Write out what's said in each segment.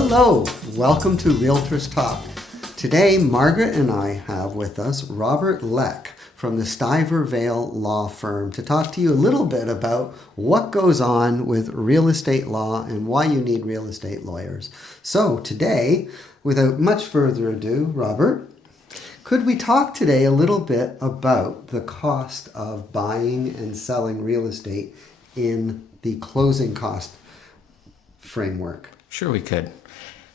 Hello, welcome to Realtors Talk. Today, Margaret and I have with us Robert Leck from the Stivervale Law Firm to talk to you a little bit about what goes on with real estate law and why you need real estate lawyers. So today, without much further ado, Robert, could we talk today a little bit about the cost of buying and selling real estate in the closing cost framework? Sure we could.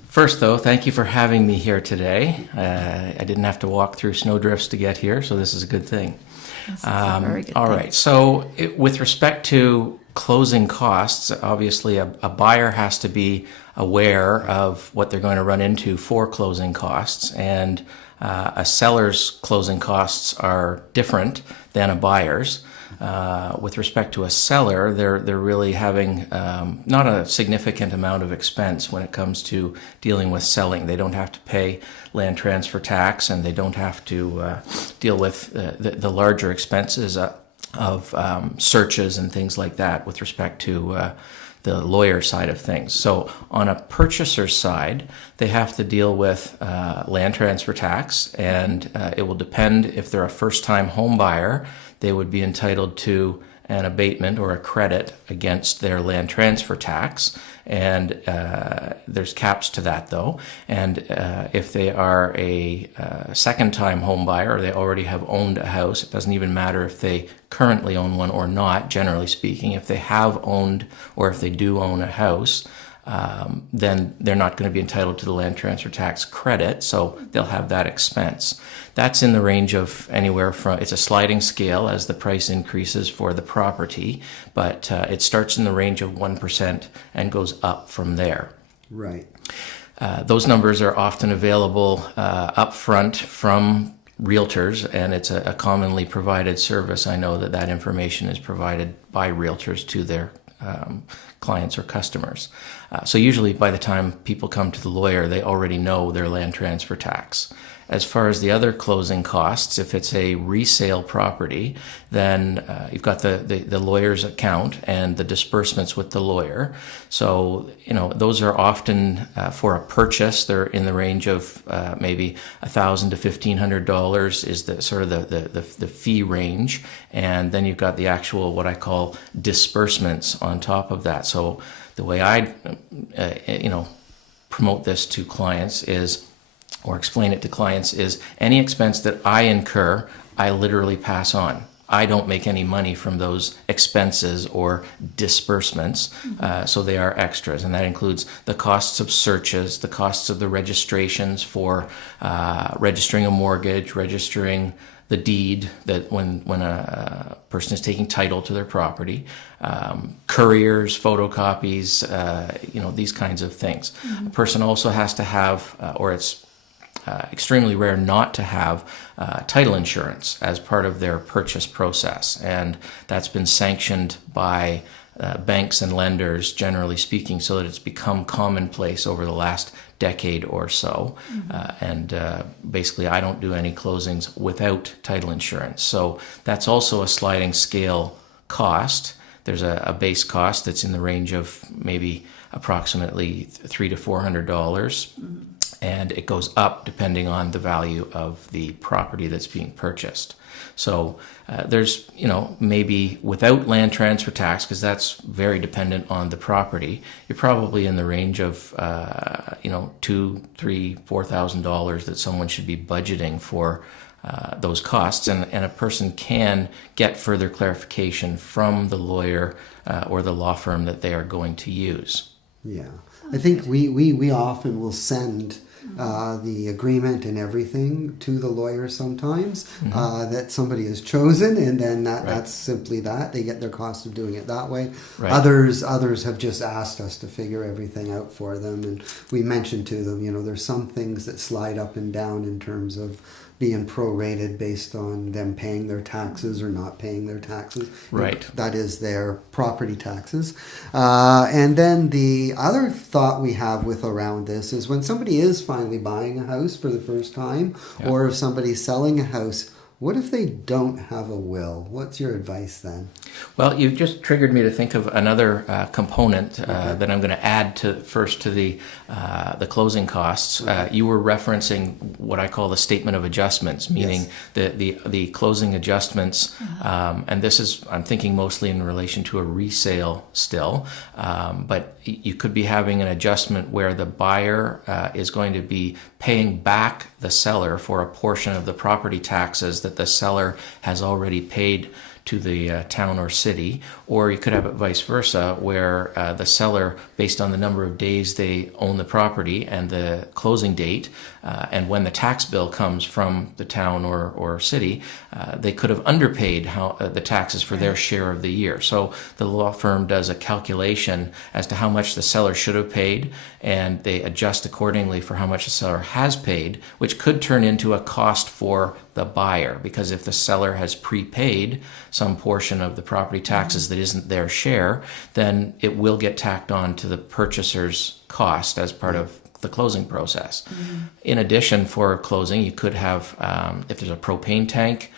First, though, thank you for having me here today. I didn't have to walk through snowdrifts to get here, so this is a good thing. This is a very good all thing. right, so with respect to closing costs, obviously a buyer has to be aware of what they're going to run into for closing costs, and a seller's closing costs are different than a buyer's. With respect to a seller, they're really having not a significant amount of expense when it comes to dealing with selling. They don't have to pay land transfer tax, and they don't have to deal with the larger expenses of searches and things like that with respect to the lawyer side of things. So on a purchaser's side, they have to deal with land transfer tax, and it will depend if they're a first-time home buyer. They would be entitled to an abatement or a credit against their land transfer tax, and there's caps to that though. And if they are a second-time home buyer, or they already have owned a house, it doesn't even matter if they currently own one or not, generally speaking. If they have owned, or if they do own a house, then they're not going to be entitled to the land transfer tax credit, so they'll have that expense. That's in the range of anywhere from, it's a sliding scale as the price increases for the property, but it starts in the range of 1% and goes up from there. Right. Those numbers are often available upfront from realtors, and it's a commonly provided service. I know that information is provided by realtors to their clients or customers. So usually by the time people come to the lawyer, they already know their land transfer tax. As far as the other closing costs, if it's a resale property, then you've got the lawyer's account and the disbursements with the lawyer. So, those are often for a purchase. They're in the range of maybe $1,000 to $1,500 is the sort of the fee range. And then you've got the actual, what I call disbursements on top of that. So the way I, promote this to clients is, or explain it to clients, is any expense that I incur, I literally pass on. I don't make any money from those expenses or disbursements, so they are extras, and that includes the costs of searches, the costs of the registrations for registering a mortgage, registering the deed, that when a person is taking title to their property, couriers, photocopies, these kinds of things. A person also has to have, or it's extremely rare not to have title insurance as part of their purchase process, and that's been sanctioned by banks and lenders, generally speaking, so that it's become commonplace over the last decade or so. And basically, I don't do any closings without title insurance. So that's also a sliding scale cost. There's a base cost that's in the range of maybe approximately $300 to $400. And it goes up depending on the value of the property that's being purchased. So there's, maybe without land transfer tax, because that's very dependent on the property, you're probably in the range of, $2,000, $3,000, $4,000 that someone should be budgeting for those costs. And a person can get further clarification from the lawyer or the law firm that they are going to use. Yeah. I think we often will send the agreement and everything to the lawyer sometimes that somebody has chosen, and then that's simply that. They get their cost of doing it that way. Right. Others have just asked us to figure everything out for them, and we mentioned to them, there's some things that slide up and down in terms of being prorated based on them paying their taxes or not paying their taxes. Right. That is their property taxes. And then the other thought we have with around this is when somebody is finally buying a house for the first time, or if somebody's selling a house, What if they don't have a will? What's your advice then? Well, you've just triggered me to think of another component that I'm going to add to the closing costs. You were referencing what I call the statement of adjustments, meaning the closing adjustments, and this is, I'm thinking mostly in relation to a resale still, but you could be having an adjustment where the buyer is going to be paying back the seller for a portion of the property taxes that the seller has already paid to the town or city, or you could have it vice versa, where the seller, based on the number of days they own the property and the closing date, and when the tax bill comes from the town or city, they could have underpaid the taxes for their share of the year. So the law firm does a calculation as to how much the seller should have paid, and they adjust accordingly for how much the seller has paid, which could turn into a cost for the buyer, because if the seller has prepaid some portion of the property taxes that isn't their share, then it will get tacked on to the purchaser's cost as part of the closing process. In addition, for closing, you could have, if there's a propane tank,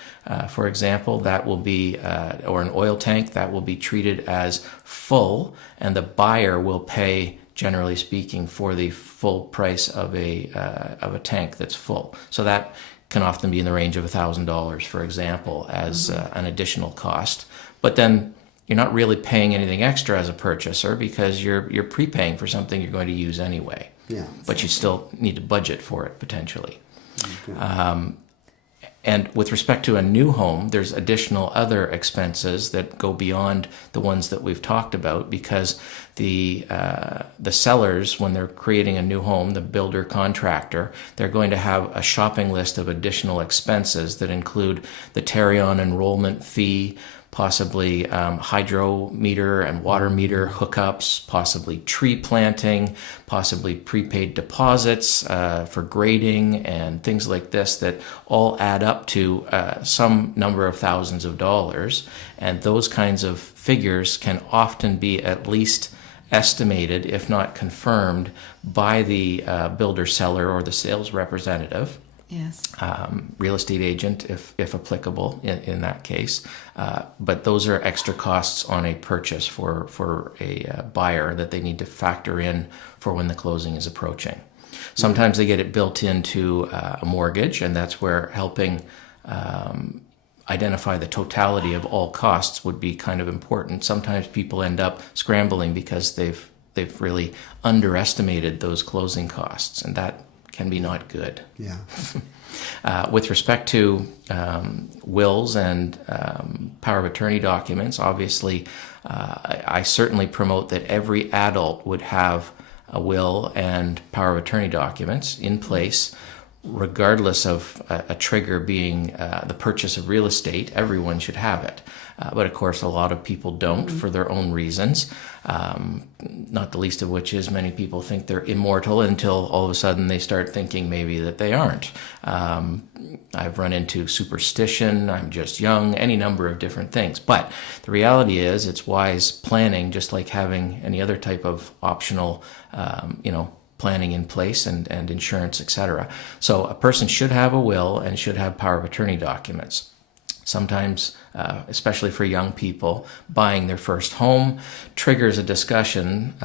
for example, that will be, or an oil tank, that will be treated as full, and the buyer will pay, generally speaking, for the full price of a tank that's full. So that can often be in the range of $1,000, for example, as an additional cost. But then you're not really paying anything extra as a purchaser, because you're prepaying for something you're going to use anyway. Yeah. But you still need to budget for it potentially. Okay. And with respect to a new home, there's additional other expenses that go beyond the ones that we've talked about, because the sellers, when they're creating a new home, the builder contractor, they're going to have a shopping list of additional expenses that include the Tarion enrollment fee, possibly hydrometer and water meter hookups, possibly tree planting, possibly prepaid deposits for grading and things like this that all add up to some number of thousands of dollars. And those kinds of figures can often be at least estimated, if not confirmed, by the builder seller or the sales representative. Yes. Real estate agent, if applicable, in that case. But those are extra costs on a purchase for a buyer that they need to factor in for when the closing is approaching. Sometimes they get it built into a mortgage, and that's where helping identify the totality of all costs would be kind of important. Sometimes people end up scrambling because they've really underestimated those closing costs, and that can be not good. Yeah. With respect to wills and power of attorney documents, obviously, I certainly promote that every adult would have a will and power of attorney documents in place, regardless of a trigger being the purchase of real estate. Everyone should have it. But of course, a lot of people don't for their own reasons, not the least of which is many people think they're immortal until all of a sudden they start thinking maybe that they aren't. I've run into superstition, I'm just young, any number of different things. But the reality is it's wise planning, just like having any other type of optional, planning in place and insurance, etc. So a person should have a will and should have power of attorney documents. Sometimes, especially for young people, buying their first home triggers a discussion.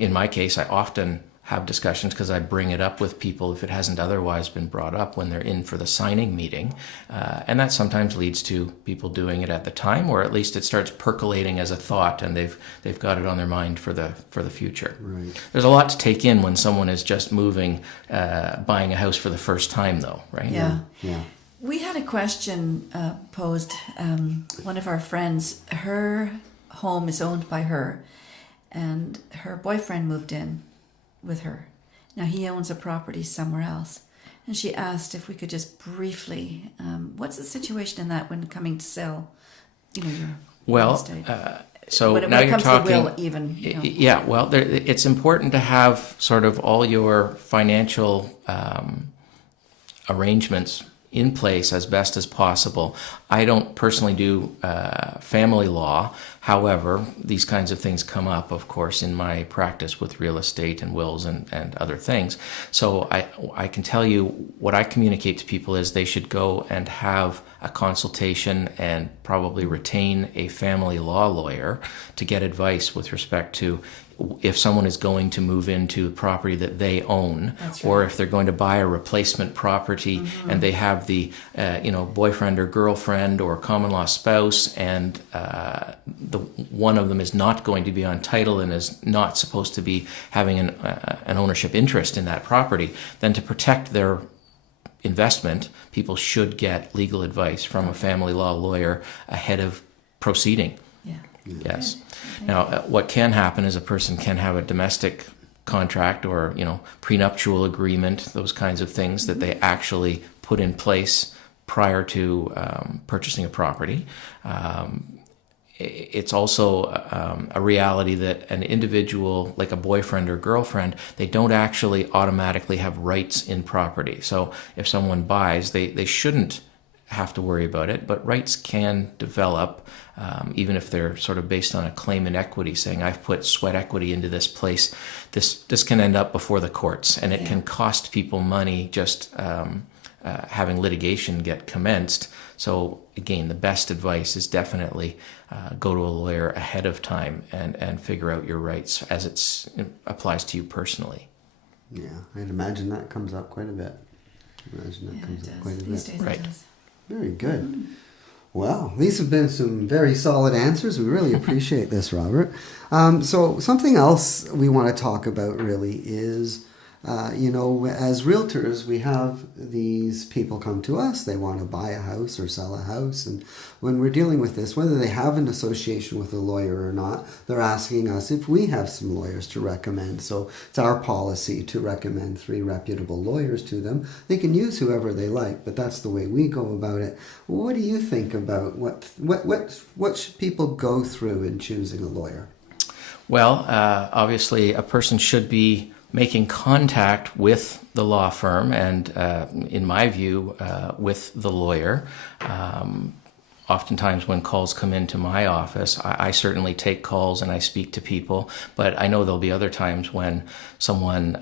In my case, I often have discussions because I bring it up with people if it hasn't otherwise been brought up when they're in for the signing meeting. And that sometimes leads to people doing it at the time, or at least it starts percolating as a thought and they've got it on their mind for the future. Right. There's a lot to take in when someone is just moving, buying a house for the first time though, right? Yeah. Yeah. We had a question posed. One of our friends, her home is owned by her, and her boyfriend moved in with her. Now he owns a property somewhere else. And she asked if we could just briefly, what's the situation in that when coming to sell, your real estate? So when now it you're comes talking. to the will, even. Yeah, well, it's important to have sort of all your financial arrangements in place as best as possible. I don't personally do family law. However, these kinds of things come up, of course, in my practice with real estate and wills and other things. So I can tell you what I communicate to people is they should go and have a consultation and probably retain a family law lawyer to get advice with respect to if someone is going to move into property that they own, or if they're going to buy a replacement property and they have the boyfriend or girlfriend or common law spouse, and the one of them is not going to be on title and is not supposed to be having an ownership interest in that property, then to protect their investment, people should get legal advice from a family law lawyer ahead of proceeding. Yeah. Yes. Now, what can happen is a person can have a domestic contract or, prenuptial agreement, those kinds of things that they actually put in place prior to purchasing a property. It's also a reality that an individual, like a boyfriend or girlfriend, they don't actually automatically have rights in property. So if someone buys, they shouldn't have to worry about it, but rights can develop, even if they're sort of based on a claim in equity, saying I've put sweat equity into this place. This can end up before the courts, and it can cost people money just having litigation get commenced. So again, the best advice is definitely go to a lawyer ahead of time and figure out your rights as it applies to you personally. Yeah, I'd imagine that comes up quite a bit. These days Right. it does. Very good. Well, these have been some very solid answers. We really appreciate this, Robert. So something else we want to talk about really is, as realtors, we have these people come to us. They want to buy a house or sell a house. And when we're dealing with this, whether they have an association with a lawyer or not, they're asking us if we have some lawyers to recommend. So it's our policy to recommend 3 reputable lawyers to them. They can use whoever they like, but that's the way we go about it. What do you think about what should people go through in choosing a lawyer? Well, obviously, a person should be making contact with the law firm and, in my view, with the lawyer. Oftentimes when calls come into my office, I certainly take calls and I speak to people, but I know there'll be other times when someone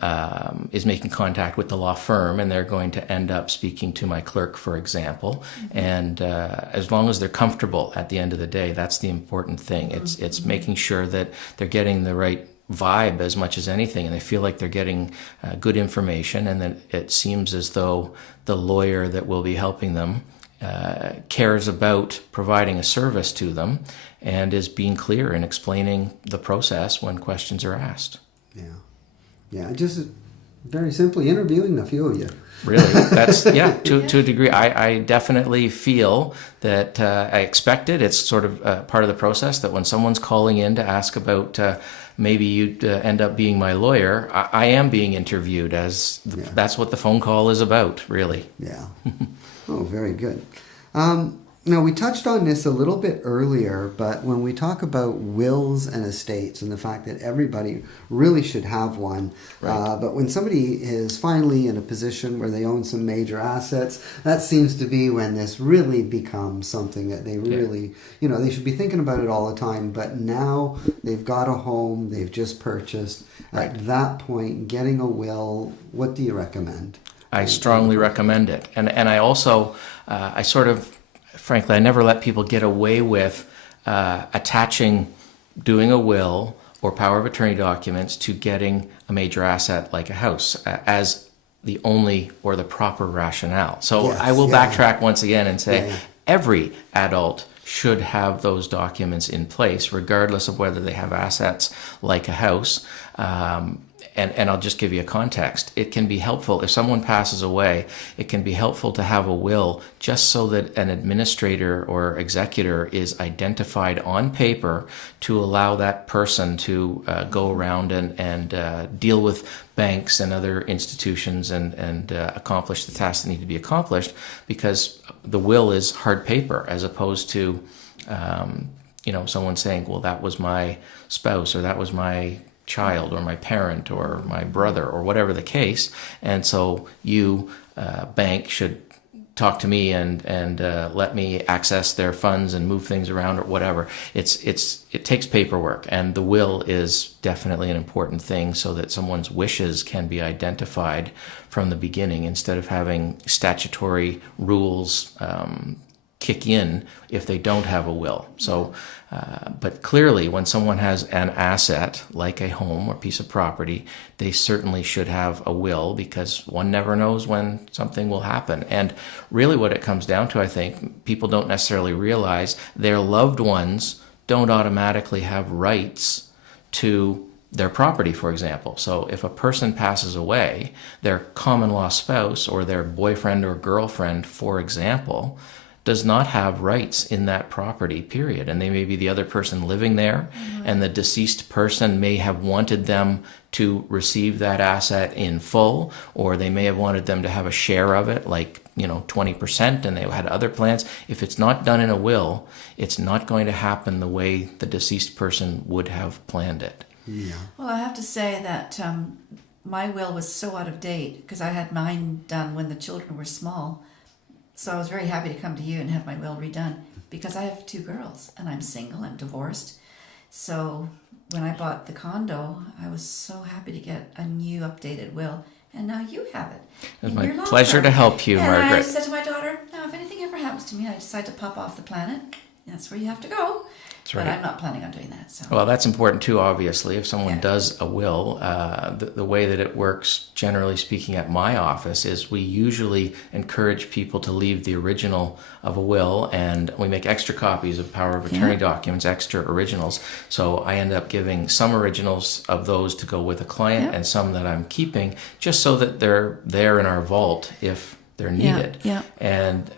is making contact with the law firm and they're going to end up speaking to my clerk, for example. And as long as they're comfortable at the end of the day, that's the important thing. It's making sure that they're getting the right vibe as much as anything, and they feel like they're getting good information, and then it seems as though the lawyer that will be helping them cares about providing a service to them and is being clear in explaining the process when questions are asked. Yeah, just very simply interviewing a few of you. Really, that's to a degree. I definitely feel that I expect it. It's sort of part of the process that when someone's calling in to ask about maybe you'd end up being my lawyer, I am being interviewed that's what the phone call is about, really. Yeah. Oh, very good. Now, we touched on this a little bit earlier, but when we talk about wills and estates and the fact that everybody really should have one, but when somebody is finally in a position where they own some major assets, that seems to be when this really becomes something that they really, they should be thinking about it all the time, but now they've got a home, they've just purchased. At that point, getting a will, what do you recommend? I strongly recommend it. And I also, frankly, I never let people get away with doing a will or power of attorney documents to getting a major asset like a house as the only or the proper rationale. So I will backtrack once again and say every adult should have those documents in place, regardless of whether they have assets like a house. And I'll just give you a context. It can be helpful if someone passes away. It can be helpful to have a will just so that an administrator or executor is identified on paper to allow that person to go around and deal with banks and other institutions and accomplish the tasks that need to be accomplished, because the will is hard paper as opposed to someone saying, well, that was my spouse or that was my child or my parent or my brother or whatever the case, and so you bank should talk to me and let me access their funds and move things around or whatever. It takes paperwork, and the will is definitely an important thing so that someone's wishes can be identified from the beginning instead of having statutory rules kick in if they don't have a will. So, but clearly when someone has an asset like a home or piece of property, they certainly should have a will, because one never knows when something will happen. And really what it comes down to, I think, people don't necessarily realize their loved ones don't automatically have rights to their property, for example. So if a person passes away, their common law spouse or their boyfriend or girlfriend, for example, does not have rights in that property, period. And they may be the other person living there, and the deceased person may have wanted them to receive that asset in full, or they may have wanted them to have a share of it, like 20%, and they had other plans. If it's not done in a will, it's not going to happen the way the deceased person would have planned it. Yeah. Well, I have to say that my will was so out of date because I had mine done when the children were small. So I was very happy to come to you and have my will redone, because I have 2 girls and I'm single, I'm divorced. So when I bought the condo, I was so happy to get a new updated will, and now you have it. It's my pleasure to help you, and Margaret. I said to my daughter, now if anything ever happens to me, I decide to pop off the planet, that's where you have to go. That's But right. I'm not planning on doing that. So. Well, that's important too, obviously. If someone Yeah. does a will, the way that it works, generally speaking, at my office is we usually encourage people to leave the original of a will, and we make extra copies of power of attorney documents, extra originals. So I end up giving some originals of those to go with a client and some that I'm keeping, just so that they're there in our vault if they're needed. Yeah. And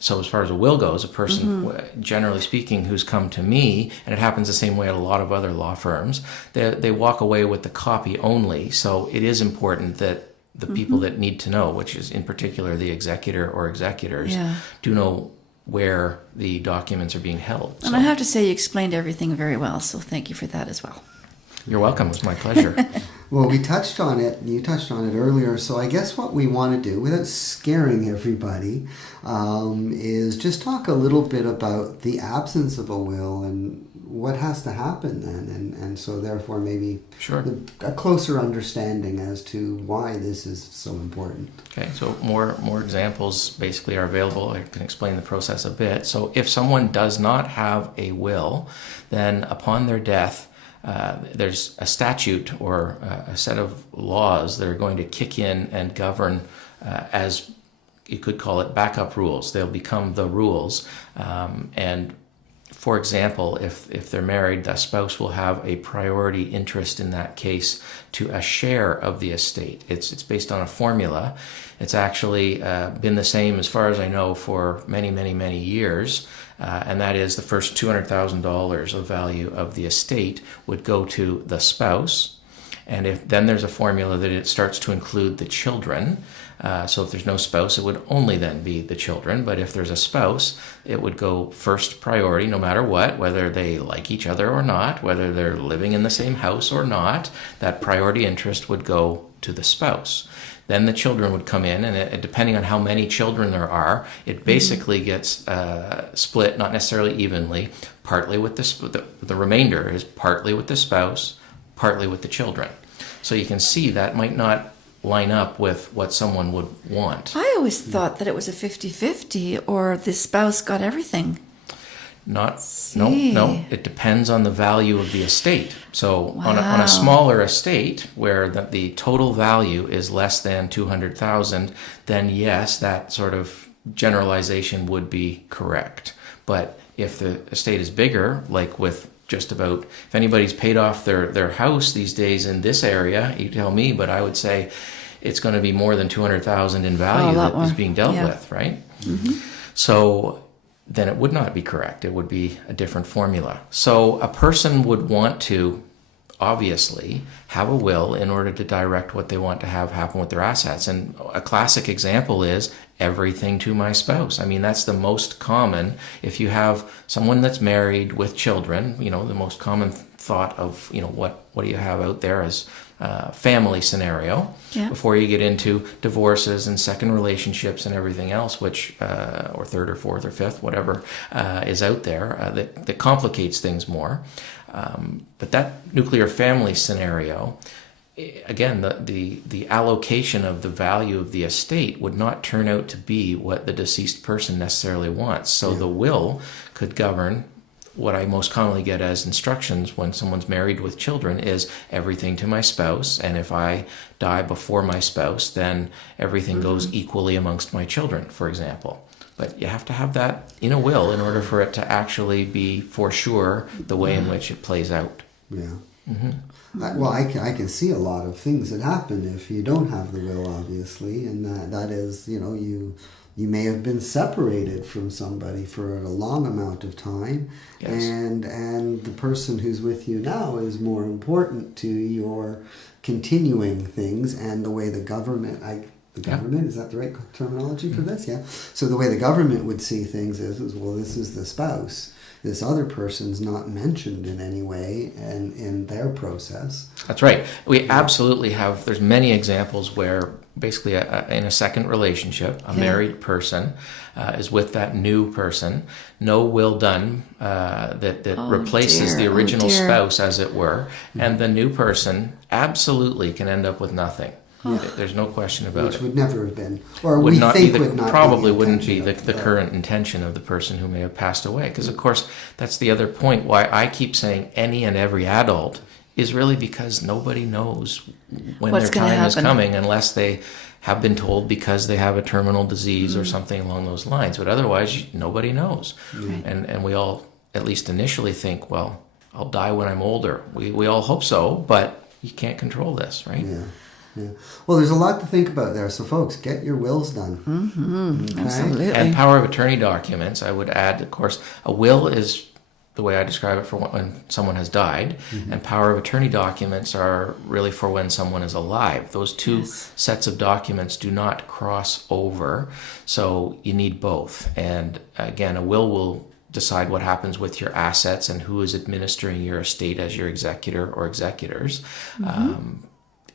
so as far as a will goes, a person, generally speaking, who's come to me, and it happens the same way at a lot of other law firms, they walk away with the copy only. So it is important that the people that need to know, which is in particular the executor or executors, do know where the documents are being held. And I have to say you explained everything very well, so thank you for that as well. You're welcome. It was my pleasure. Well, we touched on it, you touched on it earlier, so I guess what we want to do, without scaring everybody, is just talk a little bit about the absence of a will and what has to happen then, and so therefore maybe Sure. a closer understanding as to why this is so important. Okay, so more examples basically are available. I can explain the process a bit. So if someone does not have a will, then upon their death, there's a statute or a set of laws that are going to kick in and govern, as you could call it, backup rules. They'll become the rules. And for example, if they're married, the spouse will have a priority interest in that case to a share of the estate. It's based on a formula. It's actually been the same, as far as I know, for many, many, many years. And that is the first $200,000 of value of the estate would go to the spouse. And then there's a formula that it starts to include the children. So if there's no spouse, it would only then be the children. But if there's a spouse, it would go first priority no matter what, whether they like each other or not, whether they're living in the same house or not. That priority interest would go to the spouse. Then the children would come in, and depending on how many children there are, it basically gets split, not necessarily evenly, partly with the remainder is partly with the spouse, partly with the children. So you can see that might not line up with what someone would want. I always thought that it was a 50-50, or the spouse got everything. No. See. It depends on the value of the estate. So on Wow. a smaller estate where the total value is less than $200,000, then yes, that sort of generalization would be correct. But if the estate is bigger, like with just about, if anybody's paid off their house these days in this area, you tell me, but I would say it's going to be more than $200,000 in value lot that is more. being dealt Yeah. with, right? So then it would not be correct. It would be a different formula. So a person would want to obviously have a will in order to direct what they want to have happen with their assets. And a classic example is everything to my spouse. I mean, that's the most common. If you have someone that's married with children, the most common thought of, what do you have out there as family scenario Yeah. before you get into divorces and second relationships and everything else, which or third or fourth or fifth, whatever is out there that complicates things more. But that nuclear family scenario, again, the allocation of the value of the estate would not turn out to be what the deceased person necessarily wants. So the will could govern what I most commonly get as instructions when someone's married with children is everything to my spouse, and if I die before my spouse, then everything goes equally amongst my children, for example. But you have to have that in a will in order for it to actually be for sure the way in which it plays out. Yeah. Well, I can see a lot of things that happen if you don't have the will, obviously, and that is, you may have been separated from somebody for a long amount of time, Yes. and the person who's with you now is more important to your continuing things and the way the government, is that the right terminology for this? Yeah. So the way the government would see things is well, this is the spouse. This other person's not mentioned in any way and in their process. That's right. We absolutely have, there's many examples where basically in a second relationship, a married person is with that new person, no will done that replaces the original spouse, as it were, and the new person absolutely can end up with nothing. There's no question about it. Which would never have been, or would we not think be would not probably be the wouldn't be intention the of current intention of the person who may have passed away. Because, of course, that's the other point why I keep saying any and every adult is really because nobody knows when What's their gonna time is happen. coming unless they have been told because they have a terminal disease or something along those lines. But otherwise, nobody knows. Right. And we all, at least initially, think, well, I'll die when I'm older. We all hope so, but you can't control this, right? Yeah. Yeah. Well, there's a lot to think about there. So, folks, get your wills done. Okay? Absolutely. And power of attorney documents, I would add, of course, a will is the way I describe it for when someone has died, and power of attorney documents are really for when someone is alive. Those two sets of documents do not cross over, so you need both. And again, a will decide what happens with your assets and who is administering your estate as your executor or executors.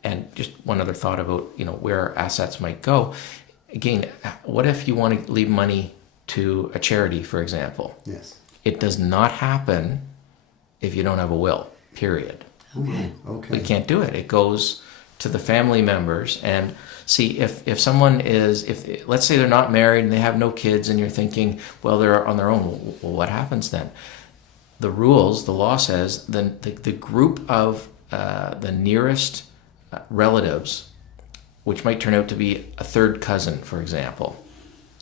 And just one other thought about, where assets might go. Again, what if you want to leave money to a charity, for example? Yes. It does not happen if you don't have a will, period. Okay. We can't do it. It goes to the family members. And see, if someone if let's say they're not married and they have no kids and you're thinking, well, they're on their own, well, what happens then? The law says the group of the nearest relatives, which might turn out to be a third cousin, for example.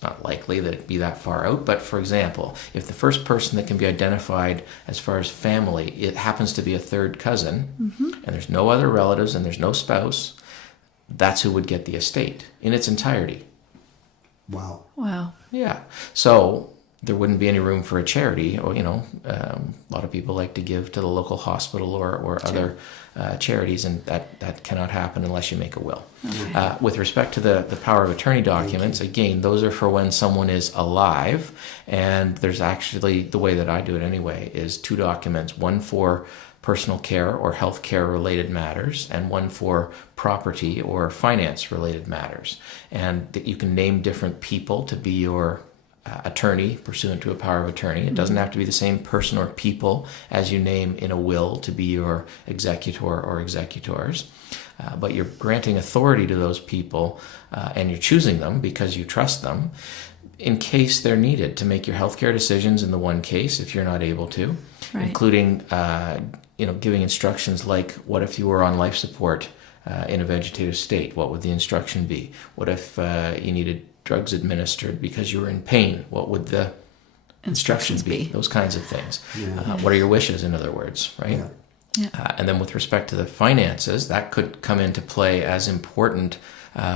Not likely that it'd be that far out, but for example, if the first person that can be identified as far as family, it happens to be a third cousin, and there's no other relatives and there's no spouse, that's who would get the estate in its entirety. Wow. Yeah. So there wouldn't be any room for a charity, or a lot of people like to give to the local hospital or other charities, and that cannot happen unless you make a will. With respect to the power of attorney documents, again, those are for when someone is alive, and there's actually, the way that I do it anyway, is two documents, one for personal care or health care related matters, and one for property or finance related matters. And that you can name different people to be your attorney pursuant to a power of attorney. It doesn't have to be the same person or people as you name in a will to be your executor or executors, but you're granting authority to those people and you're choosing them because you trust them in case they're needed to make your healthcare decisions in the one case if you're not able to, including giving instructions like, what if you were on life support in a vegetative state? What would the instruction be? What if you needed drugs administered because you were in pain? What would the instructions be? Those kinds of things. What are your wishes, in other words, right? And then with respect to the finances, that could come into play as important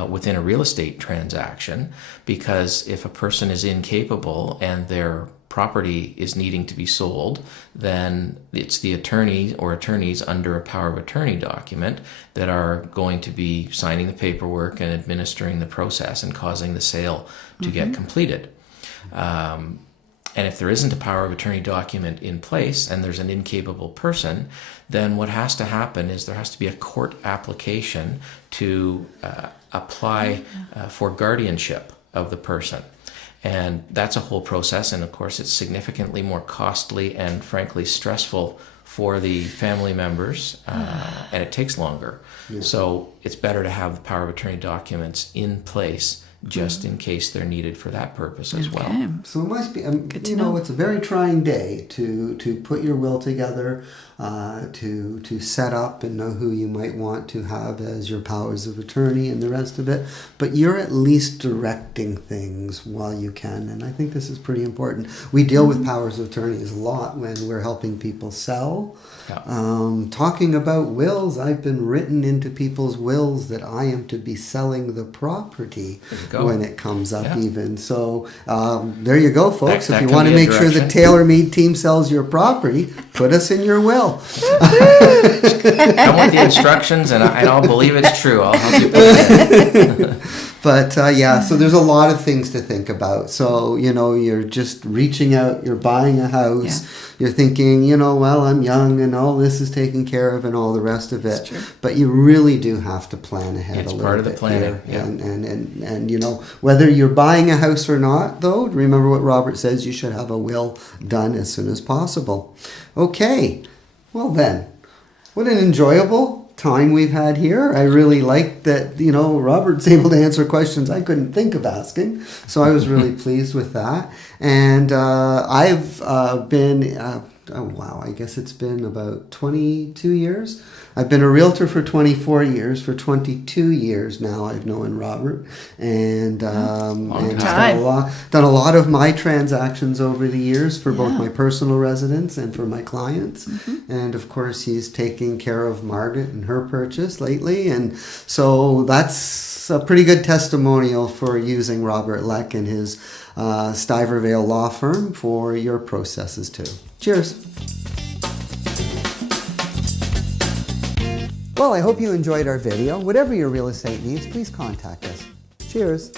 within a real estate transaction, because if a person is incapable and their property is needing to be sold, then it's the attorney or attorneys under a power of attorney document that are going to be signing the paperwork and administering the process and causing the sale to get completed. And if there isn't a power of attorney document in place and there's an incapable person, then what has to happen is there has to be a court application to apply for guardianship of the person. And that's a whole process. And of course, it's significantly more costly and frankly stressful for the family members, and it takes longer. Yeah. So it's better to have the power of attorney documents in place just in case they're needed for that purpose as well. So it must be, you know, it's a very trying day to put your will together, to set up and know who you might want to have as your powers of attorney and the rest of it. But you're at least directing things while you can, and I think this is pretty important. We deal with powers of attorneys a lot when we're helping people sell. Yeah. Talking about wills, I've been written into people's wills that I am to be selling the property when it comes up even. So there you go, folks. If you want to make sure the Taylor Mead team sells your property, put us in your will. Come with the instructions and I'll believe it's true. I'll help you put it in. But so there's a lot of things to think about. So, you know, you're just reaching out, you're buying a house, you're thinking, you know, well, I'm young and all this is taken care of and all the rest of it. But you really do have to plan ahead a little bit. It's part of the planning. Yeah. And, you know, whether you're buying a house or not, though, remember what Robert says, you should have a will done as soon as possible. Okay, well then, what an enjoyable time we've had here. I really like that, you know, Robert's able to answer questions I couldn't think of asking. So I was really pleased with that. And I've been, I guess it's been about 22 years. I've been a realtor for 24 years. For 22 years now, I've known Robert, and done a lot of my transactions over the years for both my personal residence and for my clients. And of course, he's taking care of Margaret and her purchase lately, and so that's a pretty good testimonial for using Robert Leck and his Stuyvervale law firm for your processes too. Cheers. Well, I hope you enjoyed our video. Whatever your real estate needs, please contact us. Cheers.